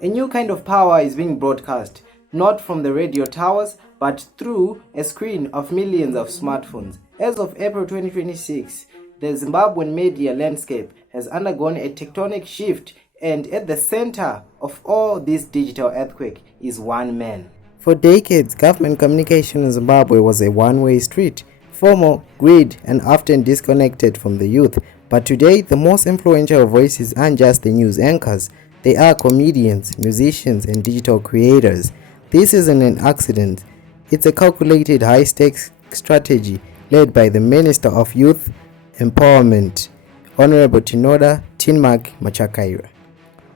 A new kind of power is being broadcast, not from the radio towers, but through a screen of millions of smartphones. As of April 2026, the Zimbabwean media landscape has undergone a tectonic shift, and at the center of all this digital earthquake is one man. For decades, government communication in Zimbabwe was a one-way street, formal, grid, and often disconnected from the youth. But today, the most influential voices aren't just the news anchors, they are comedians, musicians, and digital creators. This isn't an accident, it's a calculated high-stakes strategy led by the Minister of Youth Empowerment, Honorable Tinoda Tinmak Machakaira.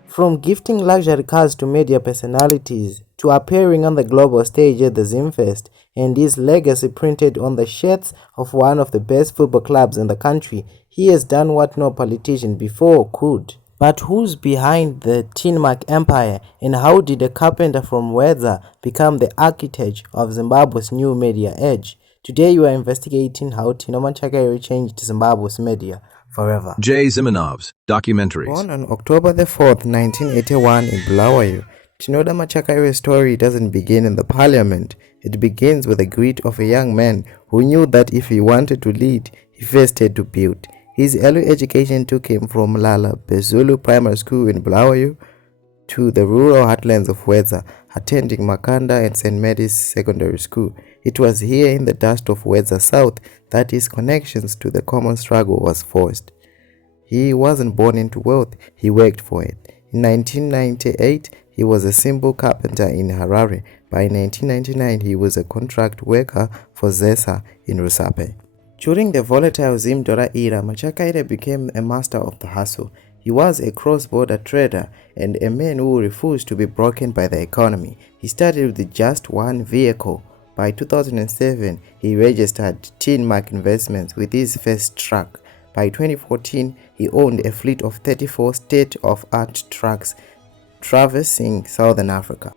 From gifting luxury cars to media personalities, to appearing on the global stage at the Zimfest, and his legacy printed on the shirts of one of the best football clubs in the country, he has done what no politician before could. But who's behind the Tinmak empire, and how did a carpenter from Wedza become the architect of Zimbabwe's new media age? Today you are investigating how Tino Machakaira changed Zimbabwe's media forever. J. Ziminov's documentaries. Born on October the 4th, 1981 in Bulawayo, Tinoda Machakaira's story doesn't begin in the parliament. It begins with the grit of a young man who knew that if he wanted to lead, he first had to build. His early education took him from Lala Bezulu Primary School in Bulawayo to the rural heartlands of Wedza, attending Makanda and St. Mary's Secondary School. It was here in the dust of Wedza South that his connections to the common struggle was forced. He wasn't born into wealth, he worked for it. In 1998, he was a simple carpenter in Harare. By 1999, he was a contract worker for ZESA in Rusape. During the volatile Zimdora era, Machakaira became a master of the hustle. He was a cross-border trader and a man who refused to be broken by the economy. He started with just one vehicle. By 2007, he registered Tinmak Investments with his first truck. By 2014, he owned a fleet of 34 state-of-art trucks traversing Southern Africa.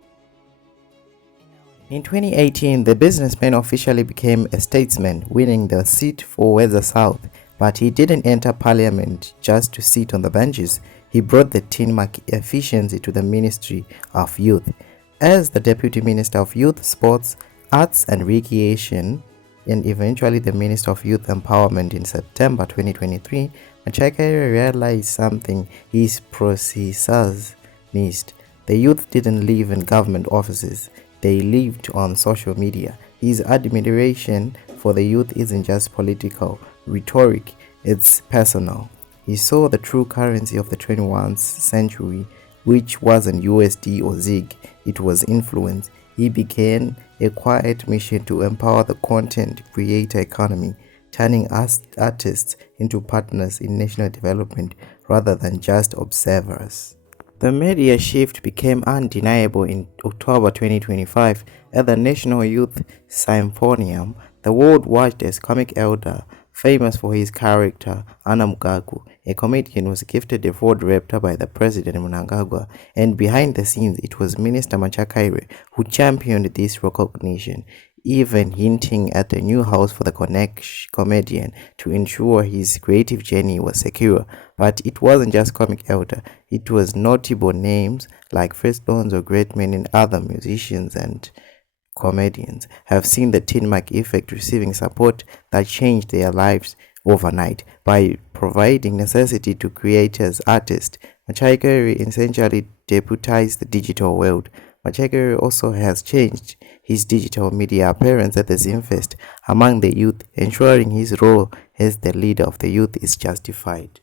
In 2018, the businessman officially became a statesman, winning the seat for Wedza South. But he didn't enter parliament just to sit on the benches. He brought the Tinmak efficiency to the Ministry of Youth. As the Deputy Minister of Youth, Sports, Arts and Recreation, and eventually the Minister of Youth Empowerment in September 2023, Machakaira realized something his predecessors missed. The youth didn't live in government offices, they lived on social media. His admiration for the youth isn't just political rhetoric, it's personal. He saw the true currency of the 21st century, which wasn't USD or ZIG, it was influence. He began a quiet mission to empower the content creator economy, turning artists into partners in national development rather than just observers. The media shift became undeniable in October 2025 at the National Youth Symphonium. The world watched as comic elder, famous for his character Anamgagu, a comedian, was gifted a Ford Raptor by the President Mnangagwa, and behind the scenes it was Minister Machakaira who championed this recognition, even hinting at a new house for the comedian to ensure his creative journey was secure. But it wasn't just comic elder, it was notable names like Firstborns or great men and other musicians and comedians have seen the Tinmak effect, receiving support that changed their lives overnight. By providing necessity to creators, artists, Machakaira essentially deputized the digital world. Machakaira also has changed his digital media appearance at the Zimfest among the youth, ensuring his role as the leader of the youth is justified.